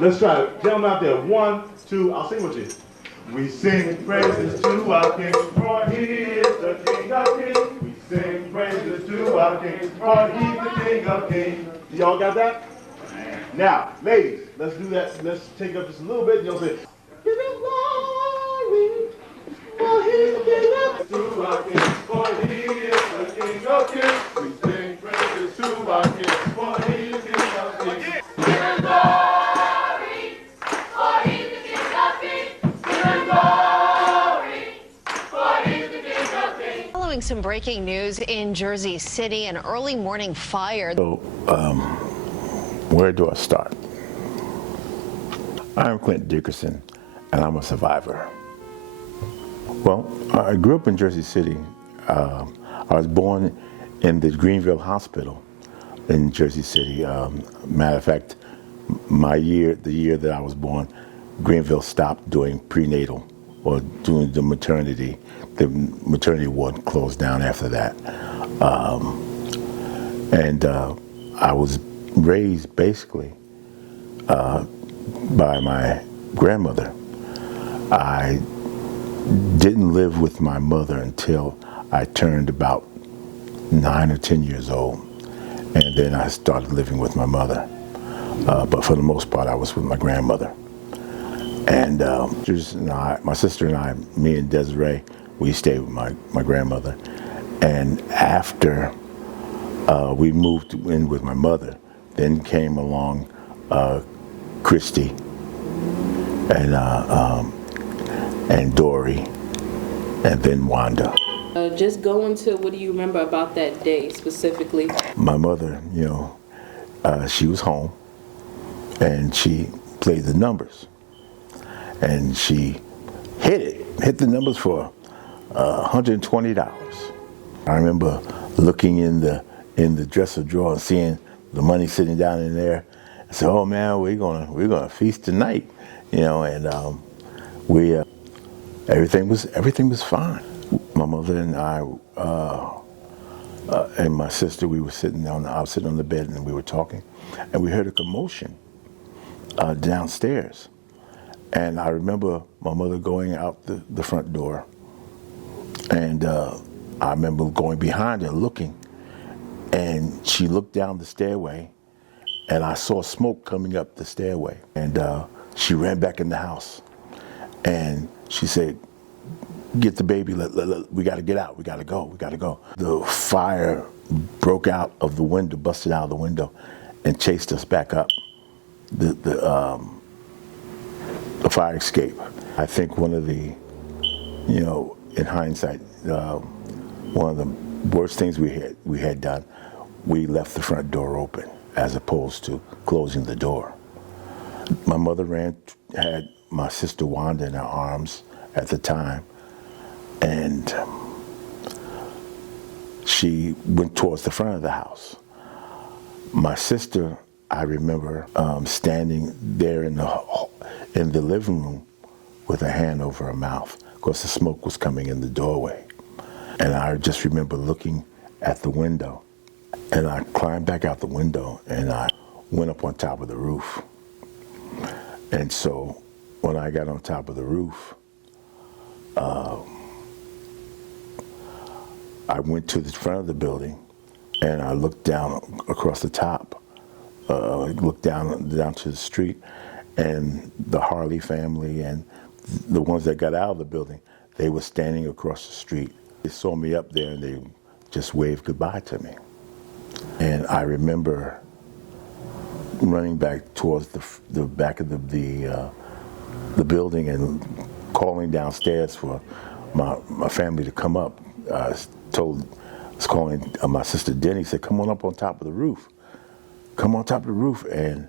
Let's try it. Gentlemen out there, 1, 2, I'll sing with you. We sing praises to our King, for he is the King of Kings. We sing praises to our King, for he's the King of Kings. Y'all got that? Now, ladies, let's do that. Let's take up just a little bit. You'll say, give him glory, for he's the King of Kings. To our King, for he is the King of Kings. We sing praises to our King, for he is the King of Kings. Give him glory, for he's the King of Kings. Give him glory, for he's the King of Kings. Following some breaking news in Jersey City, an early morning fire. So, where do I start? I'm Clint Dickerson, and I'm a survivor. Well, I grew up in Jersey City. I was born in the Greenville Hospital in Jersey City. Matter of fact, the year that I was born, Greenville stopped doing prenatal or doing the maternity. The maternity ward closed down after that. I was raised basically by my grandmother. I didn't live with my mother until I turned about 9 or 10 years old, and then I started living with my mother. But for the most part, I was with my grandmother. And my sister and I, me and Desiree, we stayed with my grandmother. And after we moved in with my mother, then came along Christy and Dory, and then Wanda. Just go into what do you remember about that day specifically? My mother, she was home, and she played the numbers, and she hit the numbers for $120. I remember looking in the dresser drawer and seeing the money sitting down in there. I said, "Oh man, we're gonna feast tonight," and everything was fine. My mother and I and my sister, I was sitting on the bed and we were talking, and we heard a commotion downstairs. And I remember my mother going out the front door, and I remember going behind her looking, and she looked down the stairway, and I saw smoke coming up the stairway. And she ran back in the house, and she said, "Get the baby, we gotta get out, we gotta go. The fire broke out of the window, busted out of the window, and chased us back up the fire escape. I think one of the, in hindsight, one of the worst things we had done, we left the front door open as opposed to closing the door. My mother had my sister Wanda in her arms at the time, and she went towards the front of the house. My sister, I remember standing there in the living room with her hand over her mouth because the smoke was coming in the doorway. And I just remember looking at the window, and I climbed back out the window and I went up on top of the roof. And so when I got on top of the roof, I went to the front of the building and I looked down across the top, looked down to the street, and the Harley family and the ones that got out of the building, they were standing across the street. They saw me up there and they just waved goodbye to me. And I remember running back towards the back of the building and calling downstairs for my family to come up. I was calling my sister Denny, said, "Come on up on top of the roof. Come on top of the roof." And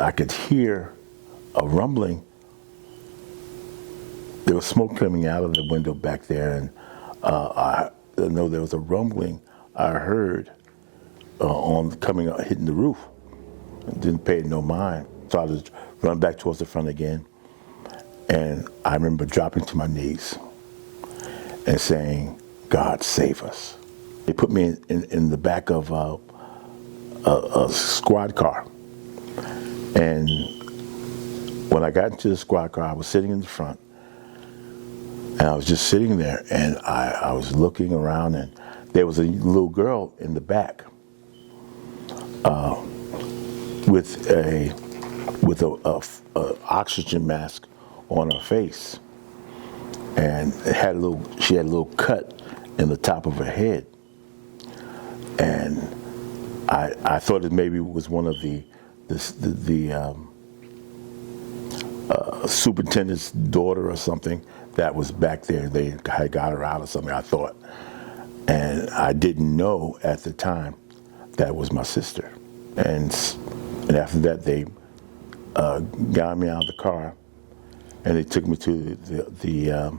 I could hear a rumbling. There was smoke coming out of the window back there, and I know there was a rumbling I heard hitting the roof. I didn't pay it no mind. So I just run back towards the front again, and I remember dropping to my knees and saying, "God save us." They put me in the back of a squad car, And when I got into the squad car, I was sitting in the front, and I was just sitting there, and I was looking around, and there was a little girl in the back with a oxygen mask on her face, and she had a little cut in the top of her head, and I thought it maybe was one of the superintendent's daughter or something that was back there. They had got her out or something, I thought. And I didn't know at the time that was my sister. And after that, they got me out of the car, and they took me to the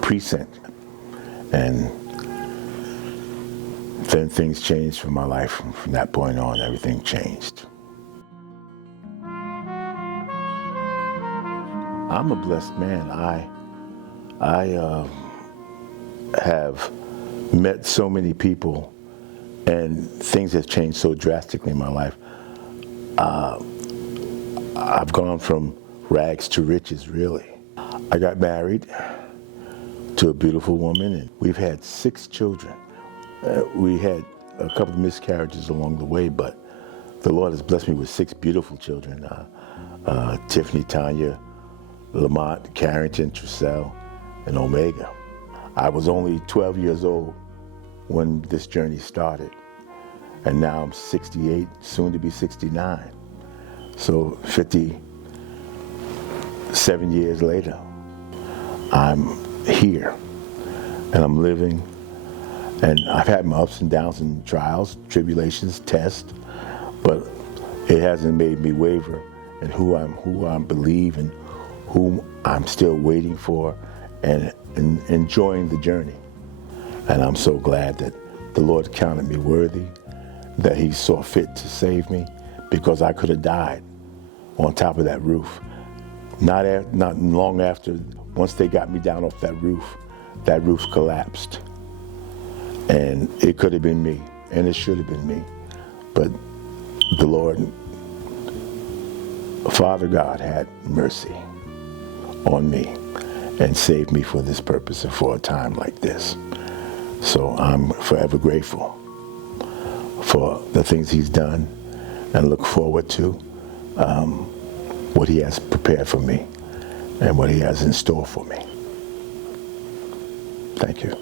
precinct. And then things changed for my life. From that point on, everything changed. I'm a blessed man. I have met so many people, and things have changed so drastically in my life. I've gone from rags to riches, really. I got married to a beautiful woman, and we've had 6 children. We had a couple of miscarriages along the way, but the Lord has blessed me with 6 beautiful children. Tiffany, Tanya, Lamont, Carrington, Trissell, and Omega. I was only 12 years old when this journey started, and now I'm 68, soon to be 69. So 57 years later, I'm here, and I'm living, and I've had my ups and downs and trials, tribulations, tests, but it hasn't made me waver in who I believe and whom I'm still waiting for, and enjoying the journey. And I'm so glad that the Lord counted me worthy, that he saw fit to save me, because I could have died on top of that roof. Not long after, once they got me down off that roof collapsed. And it could have been me, and it should have been me. But the Lord, Father God, had mercy on me and saved me for this purpose and for a time like this. So I'm forever grateful for the things he's done, and look forward to what he has prepared for me and what he has in store for me. Thank you.